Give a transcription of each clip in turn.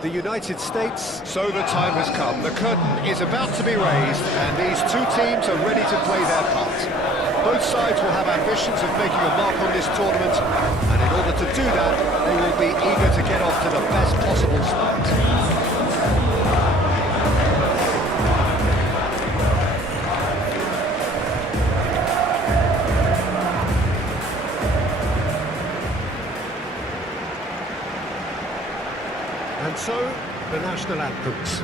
The United States. So the time has come. The curtain is about to be raised, and these two teams are ready to play their part. Both sides will have ambitions of making a mark on this tournament, and in order to do that, they will be eager to get off to the best possible start. And so, the national anthems.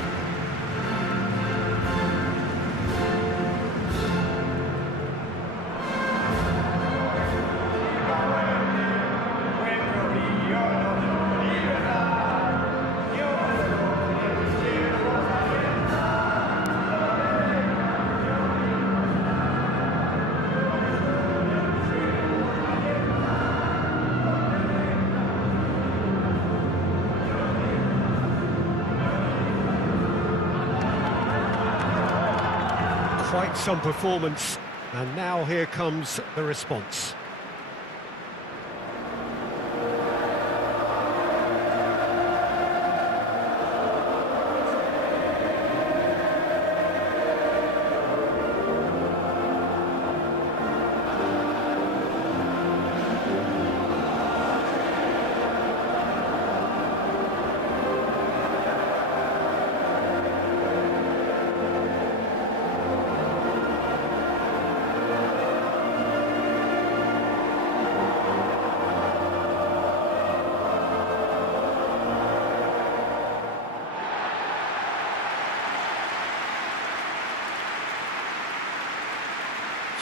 Quite some performance, and now here comes the response.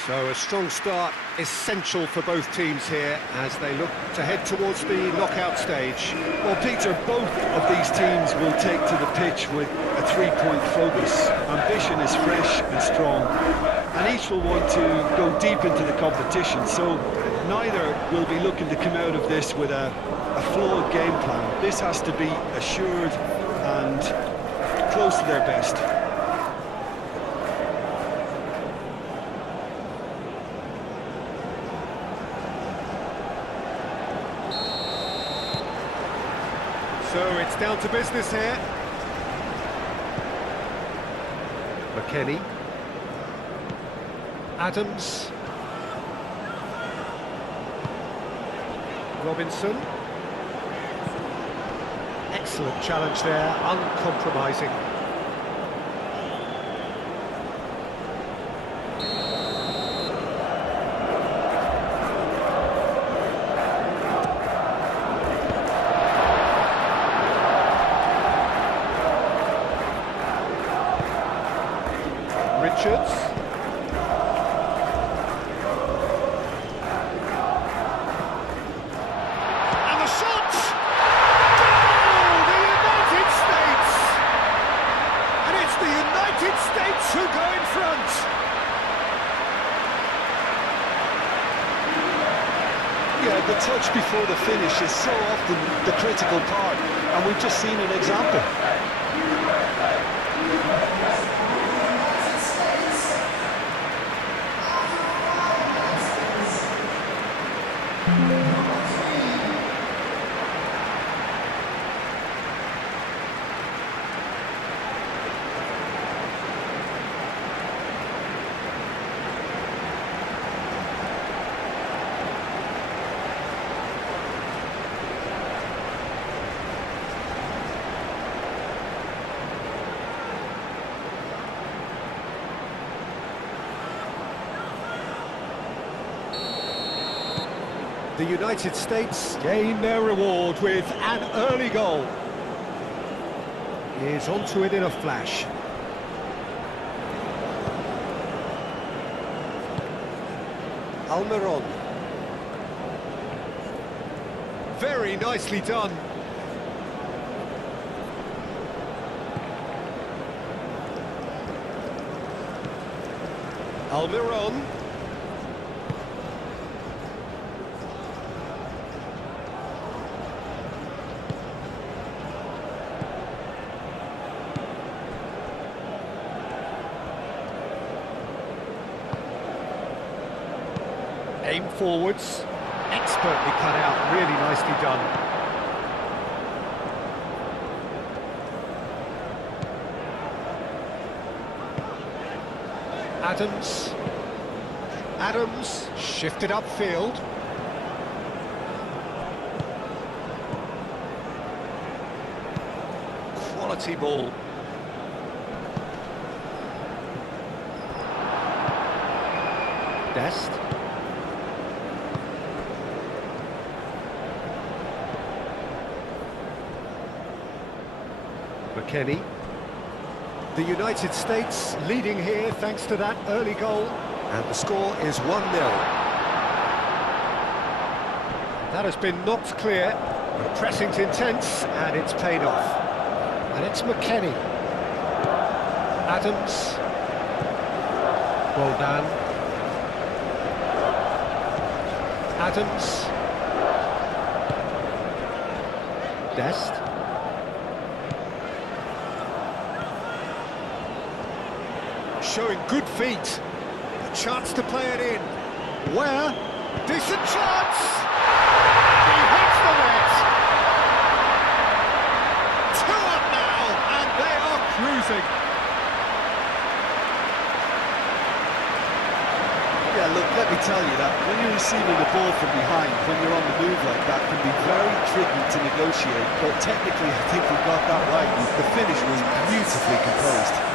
So a strong start, essential for both teams here as they look to head towards the knockout stage. Well, Peter, both of these teams will take to the pitch with a three-point focus. Ambition is fresh and strong, and each will want to go deep into the competition, so neither will be looking to come out of this with a flawed game plan. This has to be assured and close to their best. So it's down to business here. McKennie. Adams. Robinson. Excellent challenge there, uncompromising. Richards. And the shot! Goal! The United States! And it's the United States who go in front. Yeah, the touch before the finish is so often the critical part, and we've just seen an example. The United States gain their reward with an early goal. He is onto it in a flash. Almiron. Very nicely done. Almiron. Aim forwards, expertly cut out, really nicely done. Adams. Adams shifted upfield. Quality ball. Dest. McKennie. The United States leading here thanks to that early goal. And the score is 1-0. That has been knocked clear. The pressing's intense and it's paid off. And it's McKennie. Adams. Well done. Adams. Dest. Showing good feet. A chance to play it in. Where? Decent chance! He hits the net! 2 up now, and they are cruising. Yeah, look, let me tell you that when you're receiving the ball from behind, when you're on the move like that, can be very tricky to negotiate. But technically, I think we got that right. The finish was beautifully composed.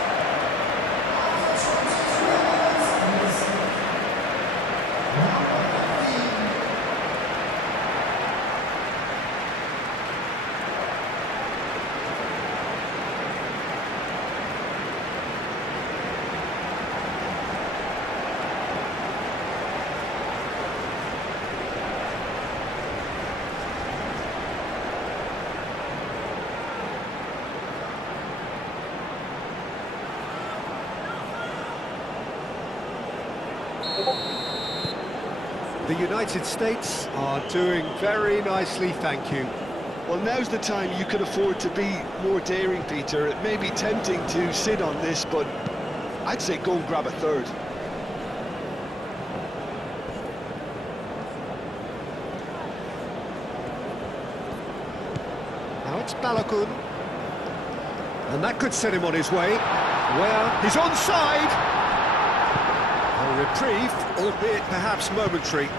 The United States are doing very nicely, thank you. Well, now's the time you can afford to be more daring, Peter. It may be tempting to sit on this, but I'd say go and grab a third. Now it's Balogun. And that could set him on his way. Where he's onside! A reprieve, albeit perhaps momentary.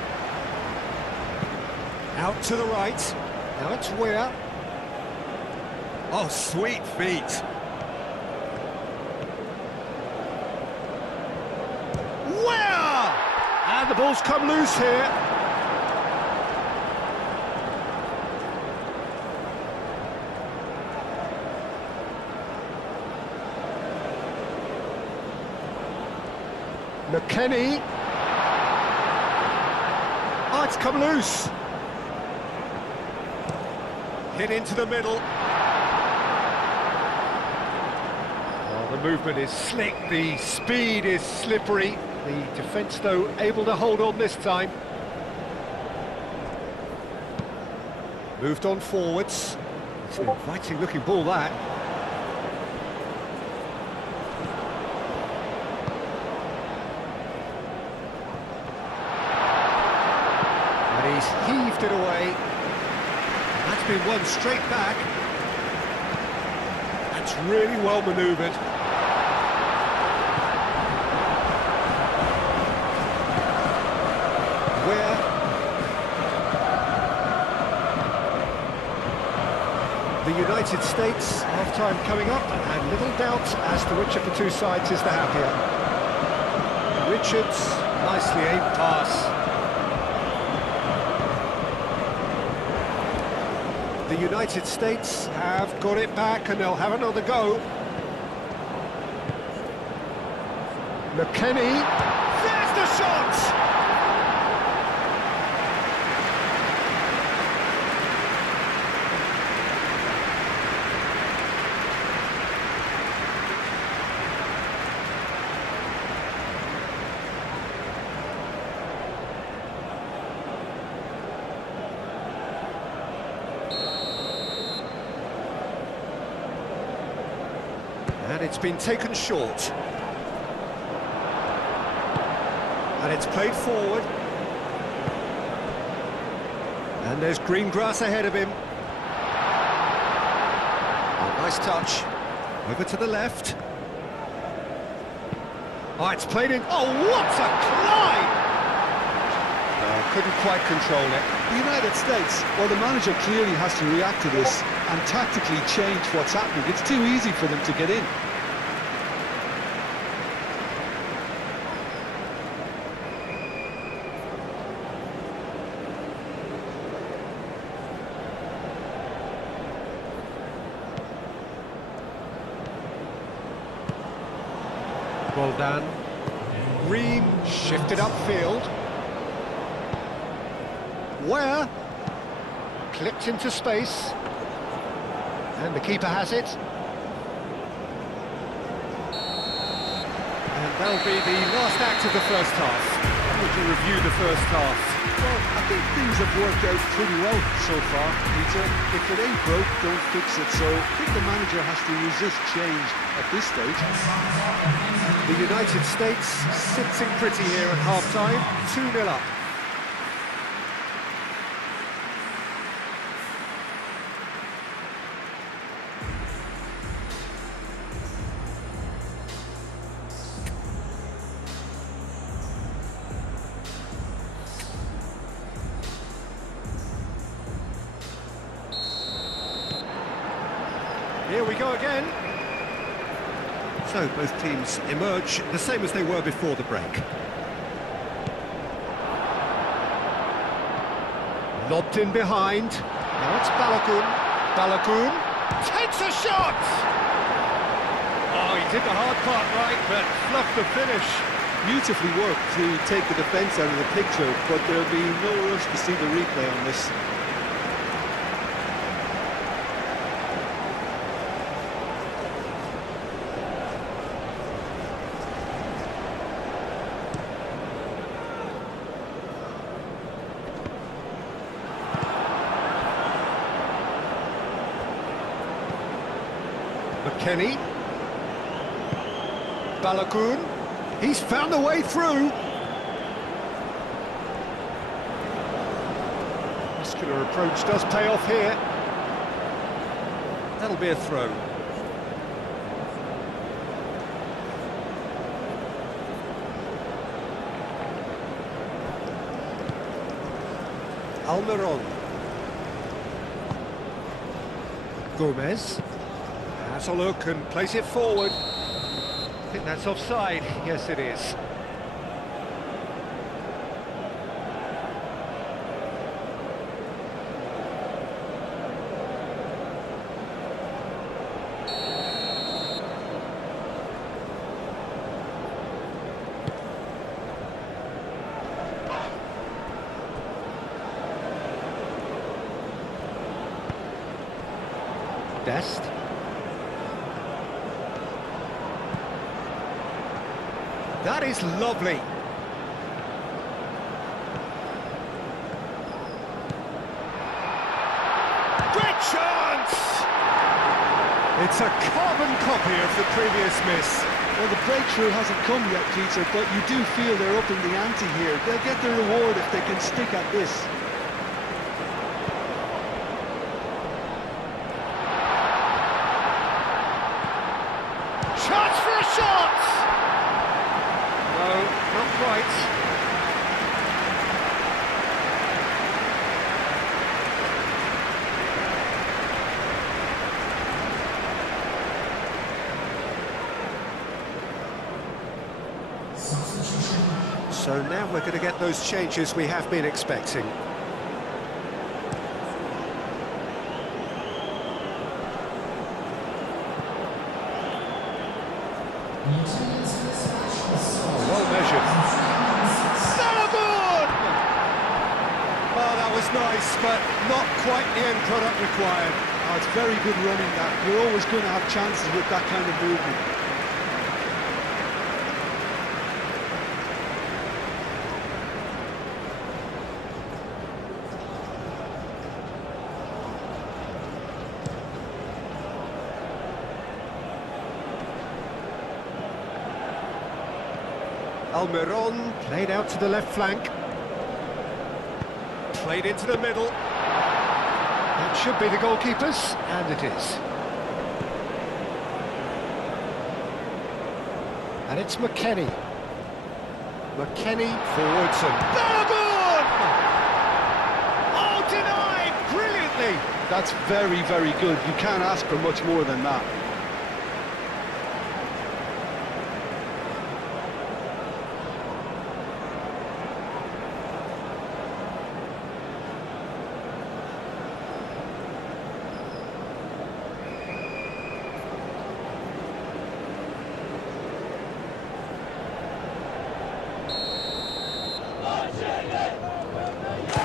Out to the right. Now it's Weir. Oh, sweet feet. Weir! And the ball's come loose here. McKennie. Oh, it's come loose. Hit into the middle. Oh, the movement is slick, the speed is slippery. The defence, though, able to hold on this time. Moved on forwards. It's an inviting looking ball, that. He's heaved it away. That's been won straight back. That's really well manoeuvred. Where? The United States, half-time coming up, and little doubt as to which of the two sides is the happier. Richards, nicely aimed pass. The United States have got it back and they'll have another go. McKennie, there's the shot! And it's been taken short. And it's played forward. And there's green grass ahead of him. Oh, nice touch. Over to the left. Oh, it's played in. Oh, what a climb! Couldn't quite control it. The United States, well, the manager clearly has to react to this and tactically change what's happening. It's too easy for them to get in. Well done. Green shifted upfield. Where? Clipped into space. And the keeper has it. And that'll be the last act of the first half. How would you review the first half? Well, I think things have worked out pretty well so far, Peter. If it ain't broke, don't fix it. So I think the manager has to resist change at this stage. The United States sitting pretty here at half-time, 2-0 up. Here we go again. So both teams emerge the same as they were before the break. Lobbed in behind. Now it's Balogun. Balogun takes a shot! Oh, he did the hard part right, but fluffed the finish. Beautifully worked to take the defence out of the picture, but there'll be no rush to see the replay on this. McKennie. Balogun. He's found a way through. Muscular approach does pay off here. That'll be a throw. Almiron. Gomez. Has a look and plays it forward. I think that's offside. Yes, it is. Dest. That is lovely. Great chance! It's a carbon copy of the previous miss. Well, the breakthrough hasn't come yet, Peter, but you do feel they're upping the ante here. They'll get the reward if they can stick at this. Chance for a shot! No, not quite. So now we're going to get those changes we have been expecting. Well measured. Balogun! Oh, that was nice, but not quite the end product required. Oh, it's very good running that. You're always going to have chances with that kind of movement. Almiron played out to the left flank. Played into the middle. That should be the goalkeepers, and it is. And it's McKennie. McKennie forwards and Balogun! Oh, denied brilliantly! That's very, very good. You can't ask for much more than that.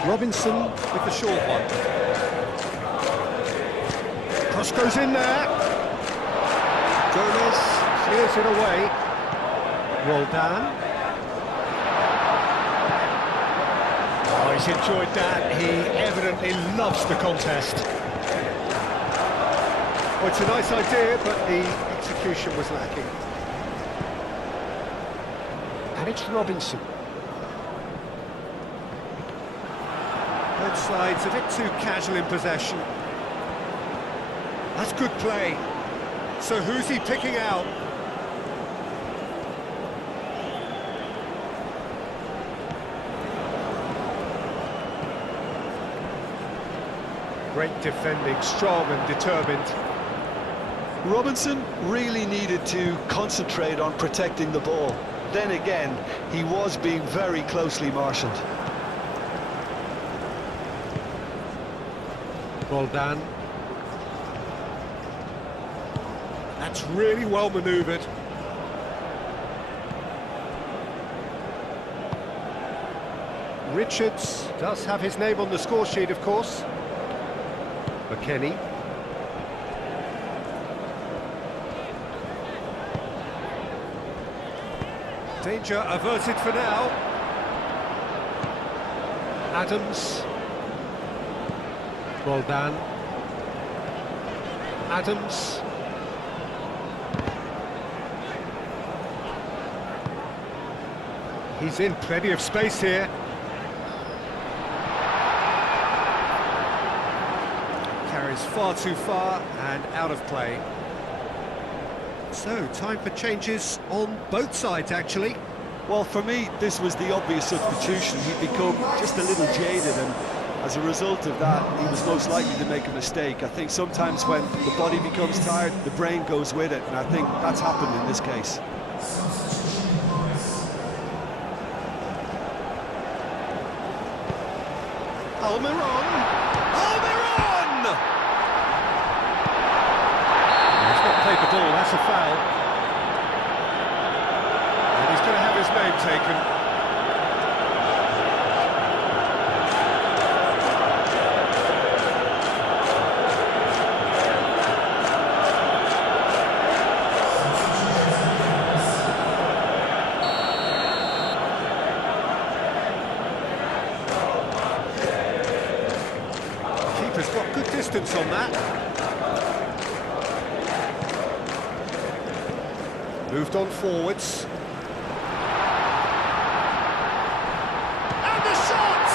Robinson with the short one. Cross goes in there. Gomez clears it away. Roldan. Oh, he's enjoyed that. He evidently loves the contest. Well, it's a nice idea, but the execution was lacking. And it's Robinson. Both sides a bit too casual in possession. That's good play. So who's he picking out? Great defending, strong and determined. Robinson really needed to concentrate on protecting the ball. Then again, he was being very closely marshalled. Roldan. That's really well manoeuvred. Richards does have his name on the score sheet, of course. McKennie. Danger averted for now. Adams. Roldan. Adams. He's in plenty of space here. Carries far too far and out of play. So, time for changes on both sides, actually. Well, for me, this was the obvious substitution. He'd become just a little jaded, and as a result of that, he was most likely to make a mistake. I think sometimes when the body becomes tired, the brain goes with it, and I think that's happened in this case. Almiron! Almiron! He's not played the ball, that's a foul. And he's going to have his name taken. Keeper's got good distance on that. Moved on forwards. And the shot!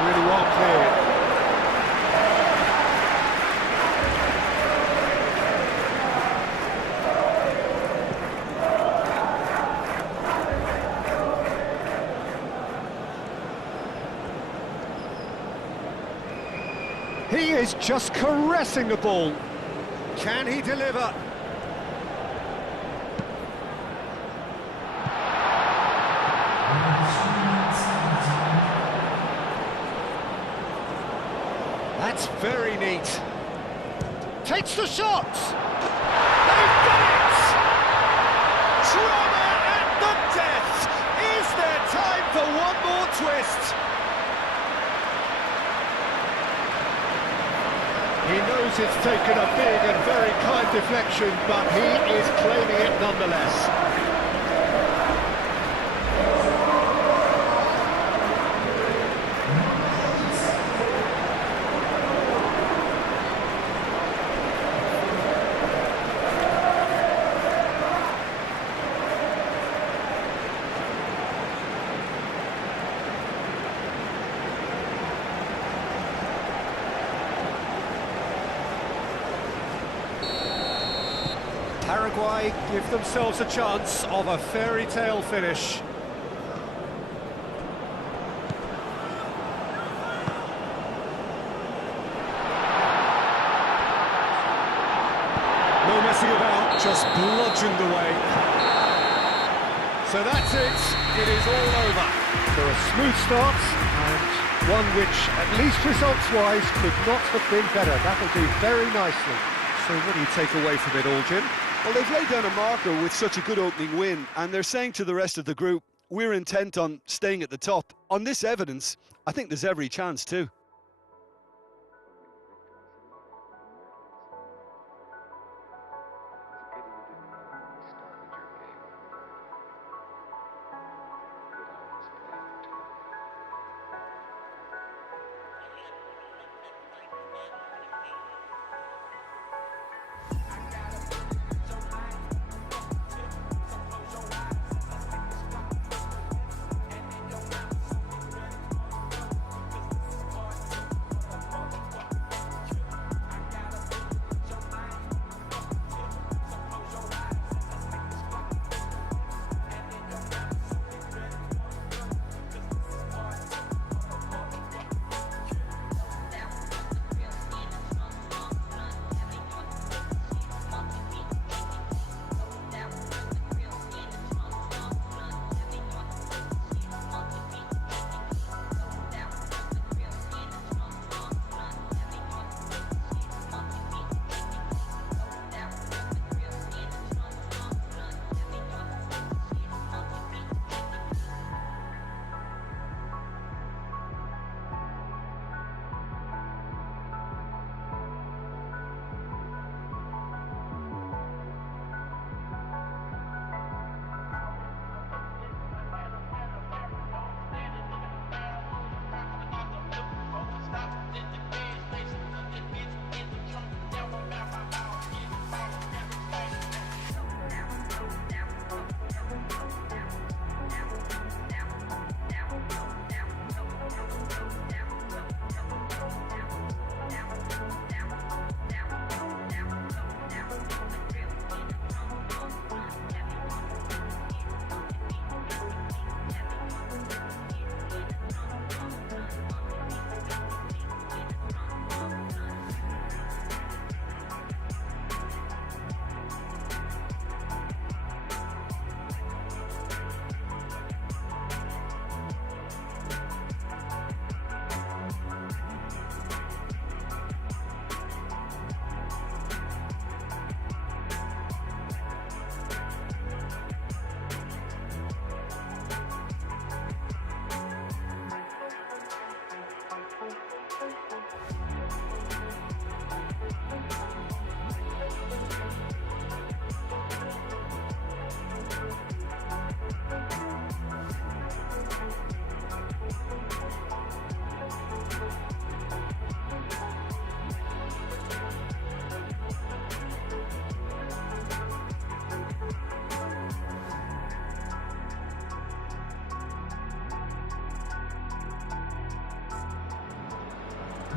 Really well cleared. He is just caressing the ball. Can he deliver? That's very neat. Takes the shot! They've done it! Drama at the death! Is there time for one more twist? He knows it's taken a big and very kind deflection, but he is claiming it nonetheless. Paraguay give themselves a chance of a fairy tale finish. No messing about, just bludgeoned away. So that's it, it is all over. So a smooth start, and one which, at least results-wise, could not have been better. That'll do very nicely. So what do you take away from it all, Jim? Well, they've laid down a marker with such a good opening win, and they're saying to the rest of the group, we're intent on staying at the top. On this evidence, I think there's every chance too.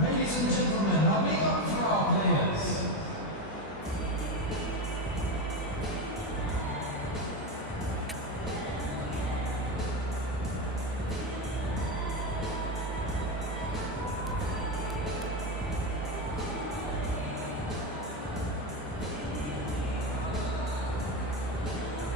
Ladies and gentlemen, amigo